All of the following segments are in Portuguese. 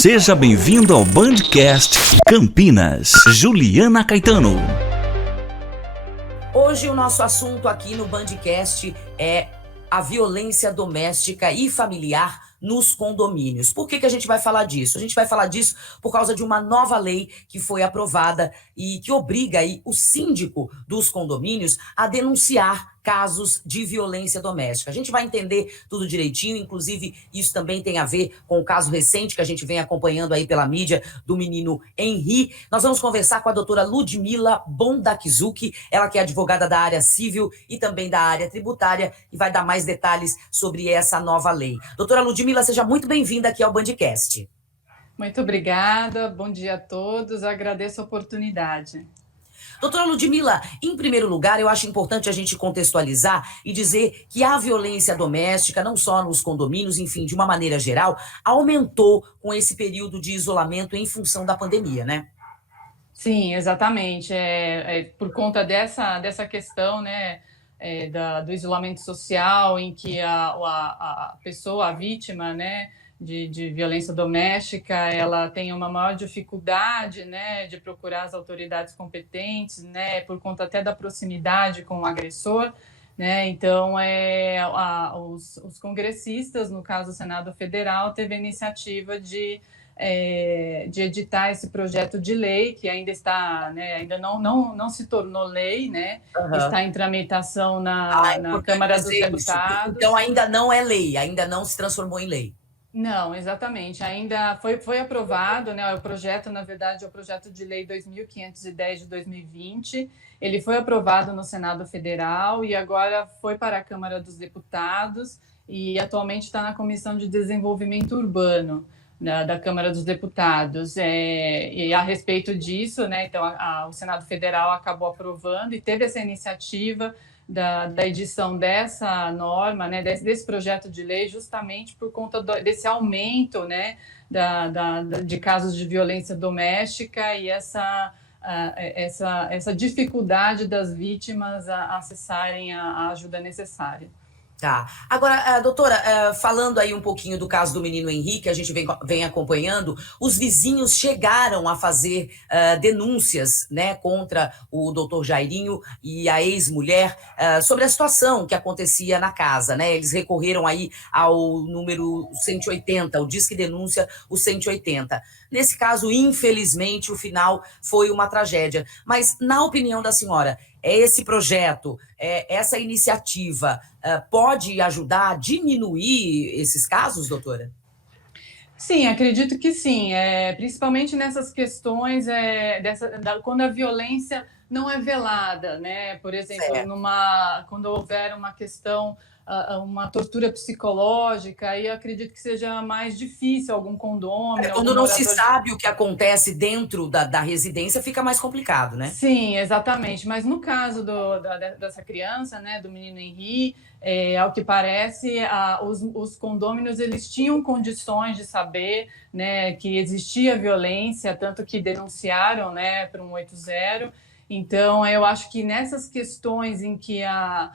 Seja bem-vindo ao Bandcast Campinas. Juliana Caetano. Hoje o nosso assunto aqui no Bandcast é a violência doméstica e familiar nos condomínios. Por que a gente vai falar disso? A gente vai falar disso por causa de uma nova lei que foi aprovada e que obriga aí o síndico dos condomínios a denunciar casos de violência doméstica. A gente vai entender tudo direitinho, inclusive isso também tem a ver com o caso recente que a gente vem acompanhando aí pela mídia do menino Henri. Nós vamos conversar com a doutora Ludmila Bondaczuk, ela que é advogada da área civil e também da área tributária e vai dar mais detalhes sobre essa nova lei. Doutora Ludmila, seja muito bem-vinda aqui ao Bandcast. Muito obrigada, bom dia a todos, agradeço a oportunidade. Doutora Ludmila, em primeiro lugar, eu acho importante a gente contextualizar e dizer que a violência doméstica, não só nos condomínios, enfim, de uma maneira geral, aumentou com esse período de isolamento em função da pandemia, né? Sim, exatamente. Por conta dessa questão, né, do isolamento social, em que a pessoa, a vítima, né, de violência doméstica, ela tem uma maior dificuldade, né, de procurar as autoridades competentes, né, por conta até da proximidade com o agressor, né. Então, os congressistas, no caso o Senado Federal, teve a iniciativa de editar esse projeto de lei, que ainda está, né, ainda não se tornou lei, né, está em tramitação na Câmara dos Deputados. Então, ainda não é lei, ainda não se transformou em lei. Não, exatamente. Ainda foi aprovado, né? O projeto, na verdade, é o projeto de lei 2510 de 2020. Ele foi aprovado no Senado Federal e agora foi para a Câmara dos Deputados e atualmente está na Comissão de Desenvolvimento Urbano da Câmara dos Deputados. E a respeito disso, né? Então, o Senado Federal acabou aprovando e teve essa iniciativa da edição dessa norma, né, desse projeto de lei, justamente por conta desse aumento, né, de casos de violência doméstica e essa dificuldade das vítimas a acessarem a ajuda necessária. Tá. Agora, doutora, falando aí um pouquinho do caso do menino Henrique, a gente vem acompanhando, os vizinhos chegaram a fazer denúncias, né, contra o doutor Jairinho e a ex-mulher sobre a situação que acontecia na casa, né? Eles recorreram aí ao número 180, o Disque Denúncia, o 180. Nesse caso, infelizmente, o final foi uma tragédia. Mas, na opinião da senhora, esse projeto, essa iniciativa pode ajudar a diminuir esses casos, doutora? Sim, acredito que sim, principalmente nessas questões quando a violência não é velada, né? Por exemplo, quando houver uma questão, uma tortura psicológica, aí eu acredito que seja mais difícil algum condômino. Quando não se sabe o que acontece dentro da residência, fica mais complicado, né? Sim, exatamente. Mas no caso dessa criança, né, do menino Henri, ao que parece, os condôminos eles tinham condições de saber, né, que existia violência, tanto que denunciaram, né, para o 180. Então, eu acho que nessas questões em que a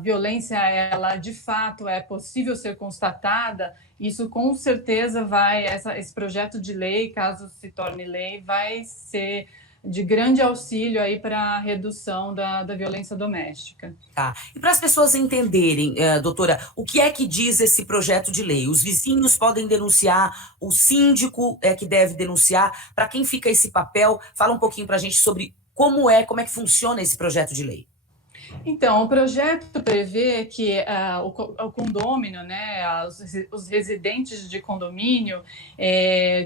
violência, ela de fato é possível ser constatada, isso com certeza esse projeto de lei, caso se torne lei, vai ser de grande auxílio aí para a redução da violência doméstica. Tá. E para as pessoas entenderem, doutora, o que é que diz esse projeto de lei? Os vizinhos podem denunciar, o síndico é que deve denunciar. Para quem fica esse papel, fala um pouquinho para a gente sobre como é que funciona esse projeto de lei. Então, o projeto prevê que o condômino, né, os residentes de condomínio,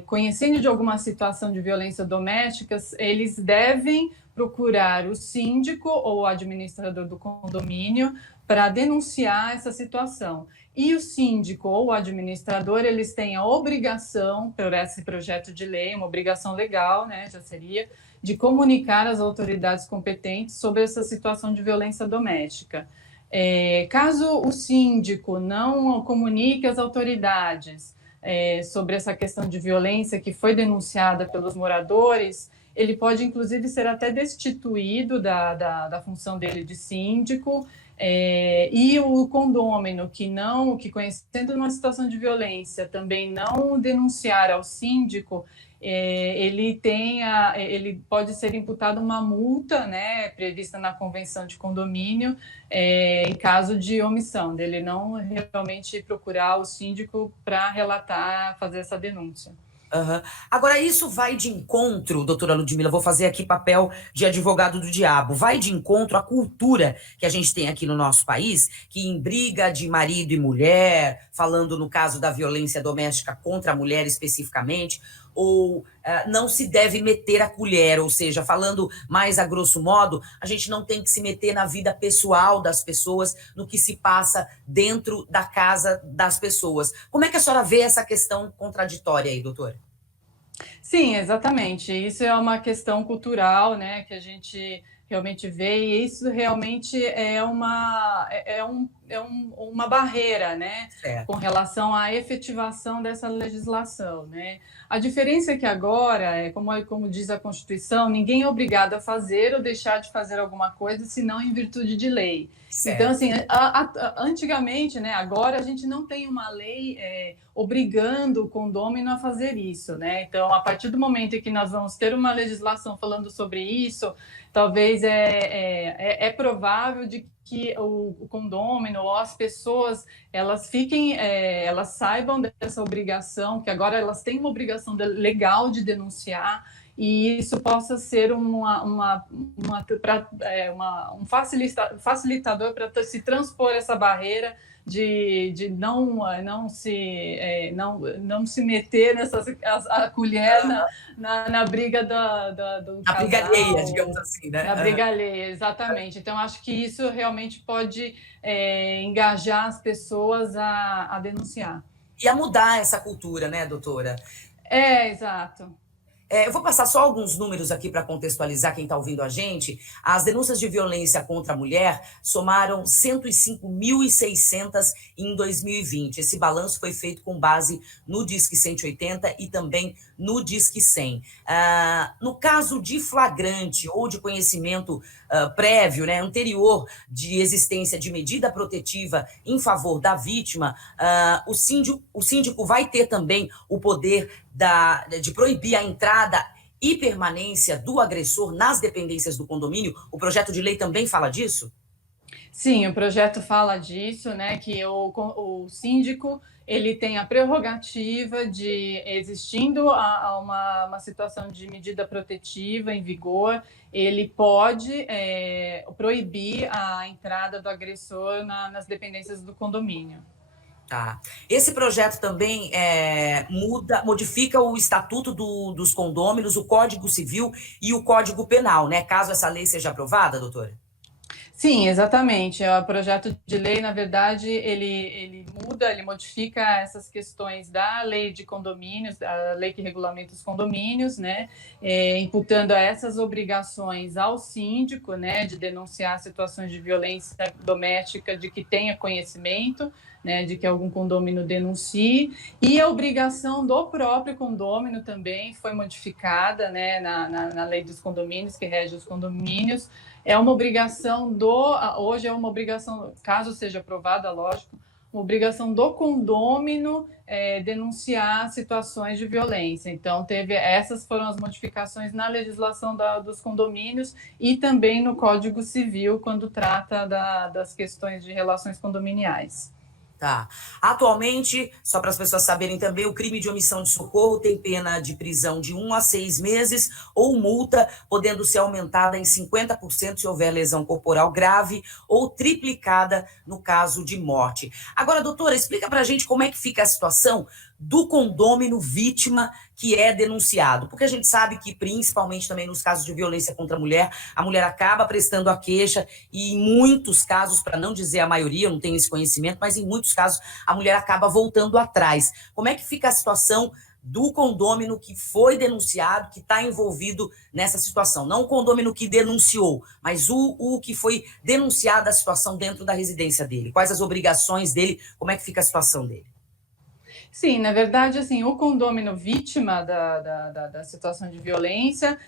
conhecendo de alguma situação de violência doméstica, eles devem procurar o síndico ou o administrador do condomínio para denunciar essa situação. E o síndico ou o administrador, eles têm a obrigação, por esse projeto de lei, uma obrigação legal, né, já seria, de comunicar às autoridades competentes sobre essa situação de violência doméstica. Caso o síndico não comunique às autoridades sobre essa questão de violência que foi denunciada pelos moradores, ele pode, inclusive, ser até destituído da função dele de síndico E o condômino que conhecendo uma situação de violência, também não denunciar ao síndico, ele pode ser imputado uma multa, né, prevista na convenção de condomínio, em caso de omissão, dele não realmente procurar o síndico para relatar, fazer essa denúncia. Uhum. Agora, isso vai de encontro, doutora Ludmila, vou fazer aqui papel de advogado do diabo, vai de encontro à cultura que a gente tem aqui no nosso país, que em briga de marido e mulher, falando no caso da violência doméstica contra a mulher especificamente, ou não se deve meter a colher, ou seja, falando mais a grosso modo, a gente não tem que se meter na vida pessoal das pessoas, no que se passa dentro da casa das pessoas. Como é que a senhora vê essa questão contraditória aí, doutora? Sim, exatamente. Isso é uma questão cultural, né, que a gente realmente vê, e isso realmente uma barreira, né, com relação à efetivação dessa legislação, né. A diferença é que agora, como diz a Constituição, ninguém é obrigado a fazer ou deixar de fazer alguma coisa, senão em virtude de lei. Certo. Então, assim, antigamente, né, agora a gente não tem uma lei obrigando o condômino a fazer isso, né? Então, a partir do momento em que nós vamos ter uma legislação falando sobre isso, talvez é provável de que o condômino ou as pessoas elas saibam dessa obrigação, que agora elas têm uma obrigação legal de denunciar, e isso possa ser um facilitador para se transpor essa barreira de não se meter a colher na briga do na casal, briga alheia, digamos assim, né? Na briga alheia, exatamente. Então, acho que isso realmente pode engajar as pessoas a denunciar. E a mudar essa cultura, né, doutora? Exato. Eu vou passar só alguns números aqui para contextualizar quem está ouvindo a gente. As denúncias de violência contra a mulher somaram 105.600 em 2020. Esse balanço foi feito com base no Disque 180 e também no Disque 100. No caso de flagrante ou de conhecimento prévio, né, anterior de existência de medida protetiva em favor da vítima, o síndico vai ter também o poder de proibir a entrada e permanência do agressor nas dependências do condomínio. O projeto de lei também fala disso? Sim, o projeto fala disso, né, que o síndico ele tem a prerrogativa de, existindo uma situação de medida protetiva em vigor, ele pode proibir a entrada do agressor nas dependências do condomínio. Tá. Esse projeto também modifica o estatuto dos condôminos, o Código Civil e o Código Penal, né? Caso essa lei seja aprovada, doutora? Sim, exatamente. O projeto de lei, na verdade, ele modifica essas questões da lei de condomínios, a lei que regulamenta os condomínios, né, imputando essas obrigações ao síndico, né, de denunciar situações de violência doméstica, de que tenha conhecimento, né, de que algum condômino denuncie, e a obrigação do próprio condômino também foi modificada, né, na lei dos condomínios, que rege os condomínios. É uma obrigação hoje é uma obrigação, caso seja aprovada, lógico, uma obrigação do condômino denunciar situações de violência. Então, essas foram as modificações na legislação dos condomínios e também no Código Civil, quando trata das questões de relações condominiais. Tá. Atualmente, só para as pessoas saberem também, o crime de omissão de socorro tem pena de prisão de 1 a 6 meses ou multa, podendo ser aumentada em 50% se houver lesão corporal grave ou triplicada no caso de morte. Agora, doutora, explica para a gente como é que fica a situação do condômino vítima que é denunciado, porque a gente sabe que, principalmente também nos casos de violência contra a mulher acaba prestando a queixa e em muitos casos, para não dizer a maioria, eu não tenho esse conhecimento, mas em muitos casos a mulher acaba voltando atrás. Como é que fica a situação do condômino que foi denunciado, que está envolvido nessa situação? Não o condômino que denunciou, mas o que foi denunciado a situação dentro da residência dele. Quais as obrigações dele, como é que fica a situação dele? Sim, na verdade, assim, o condômino vítima da situação de violência,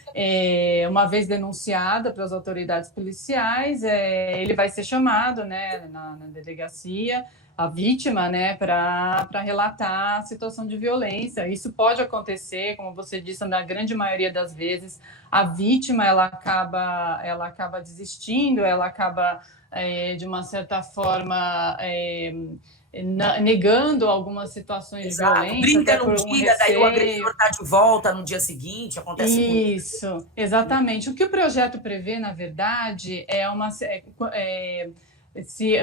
uma vez denunciada para as autoridades policiais, ele vai ser chamado, né, na delegacia, a vítima, né, para relatar a situação de violência. Isso pode acontecer, como você disse, na grande maioria das vezes, a vítima ela acaba desistindo, ela acaba, de uma certa forma, negando algumas situações de violência, Brinca até num por um dia, daí o receio. agressor está de volta no dia seguinte, acontece muito. Isso, exatamente. O que o projeto prevê, na verdade, se,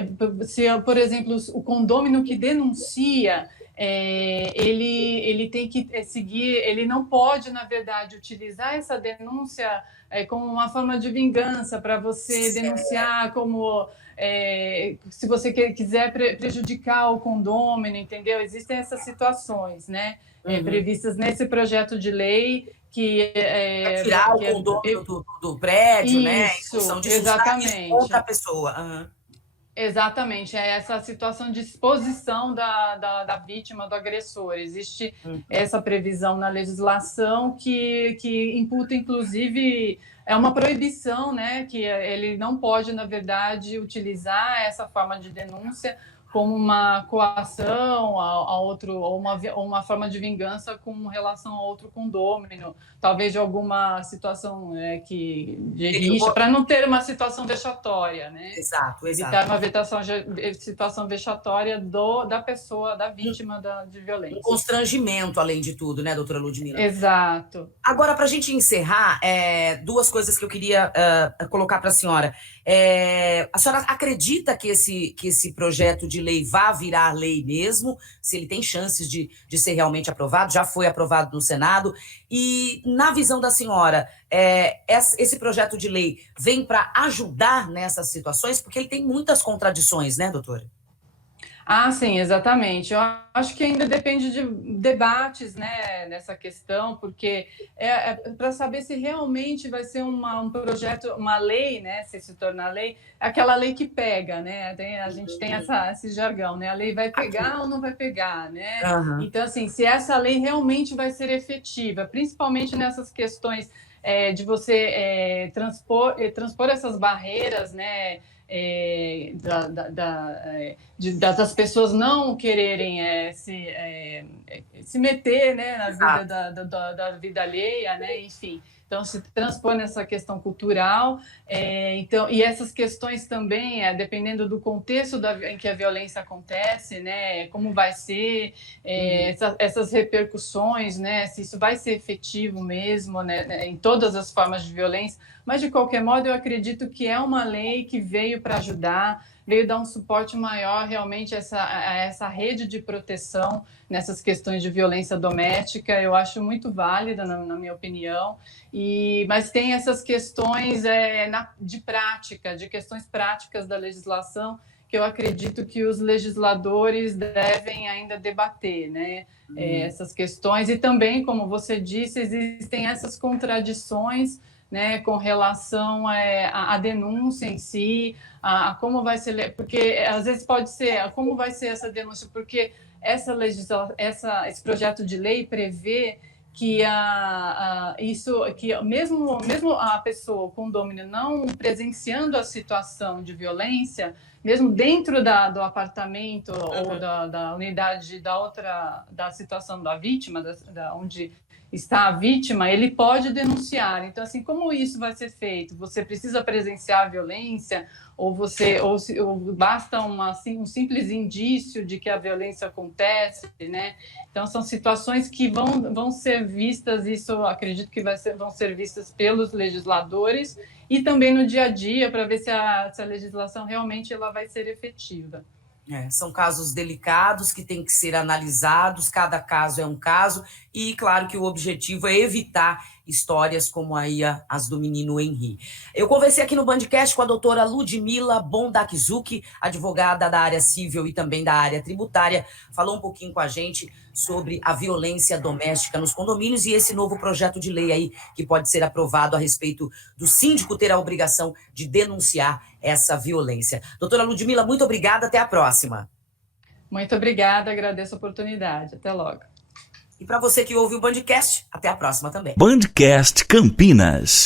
por exemplo, o condômino que denuncia, ele tem que seguir, ele não pode, na verdade, utilizar essa denúncia como uma forma de vingança para você denunciar como se você quiser prejudicar o condômino, entendeu? Existem essas situações, né? Previstas nesse projeto de lei que tirar o condômino do prédio, né? Em função disso, exatamente. Contra a pessoa. Exatamente, é essa situação de exposição da vítima, do agressor. Existe essa previsão na legislação que imputa, inclusive, é uma proibição, né? Que ele não pode, na verdade, utilizar essa forma de denúncia como uma coação a outro, ou uma forma de vingança com relação a outro condômino, talvez de alguma situação de rixa, para não ter uma situação vexatória, né? Exato. Evitar uma situação vexatória da pessoa, da vítima de violência. Um constrangimento, além de tudo, né, doutora Ludmila? Exato. Agora, para a gente encerrar, duas coisas que eu queria colocar para a senhora. A senhora acredita que esse projeto de lei vá virar lei mesmo? Se ele tem chances de ser realmente aprovado? Já foi aprovado no Senado? E, na visão da senhora, esse projeto de lei vem para ajudar nessas situações? Porque ele tem muitas contradições, né, doutora? Ah, sim, exatamente. Eu acho que ainda depende de debates, né, nessa questão, porque para saber se realmente vai ser um projeto, uma lei, né, se tornar lei, é aquela lei que pega, né? A gente tem esse jargão, né? A lei vai pegar ou não vai pegar, né? Então, assim, se essa lei realmente vai ser efetiva, principalmente nessas questões de você transpor essas barreiras, né? Das pessoas não quererem se meter, né, na vida da vida alheia, né, enfim. Então, se transpor nessa questão cultural, e essas questões também, dependendo do contexto em que a violência acontece, né, como vai ser, essas repercussões, né, se isso vai ser efetivo mesmo, né, em todas as formas de violência. Mas, de qualquer modo, eu acredito que é uma lei que veio para ajudar, veio dar um suporte maior realmente a essa rede de proteção nessas questões de violência doméstica. Eu acho muito válida, na minha opinião, mas tem essas questões de prática, de questões práticas da legislação, que eu acredito que os legisladores devem ainda debater, né? Essas questões. E também, como você disse, existem essas contradições, né, com relação à denúncia em si, a como vai ser, porque às vezes pode ser, como vai ser essa denúncia, porque esse projeto de lei prevê que que mesmo a pessoa, o condômino, não presenciando a situação de violência, mesmo dentro do apartamento ou da unidade da situação da vítima, onde está a vítima, ele pode denunciar. Então, assim, como isso vai ser feito? Você precisa presenciar a violência ou basta um simples indício de que a violência acontece, né? Então, são situações que vão ser vistas, isso eu acredito que vão ser vistas pelos legisladores e também no dia a dia, para ver se a legislação realmente ela vai ser efetiva. São casos delicados que têm que ser analisados, cada caso é um caso, e claro que o objetivo é evitar histórias como aí as do menino Henri. Eu conversei aqui no Bandcast com a doutora Ludmila Bondaczuk, advogada da área civil e também da área tributária, falou um pouquinho com a gente sobre a violência doméstica nos condomínios e esse novo projeto de lei aí que pode ser aprovado a respeito do síndico ter a obrigação de denunciar essa violência. Doutora Ludmila, muito obrigada, até a próxima. Muito obrigada, agradeço a oportunidade. Até logo. E para você que ouve o Bandcast, até a próxima também. Bandcast Campinas.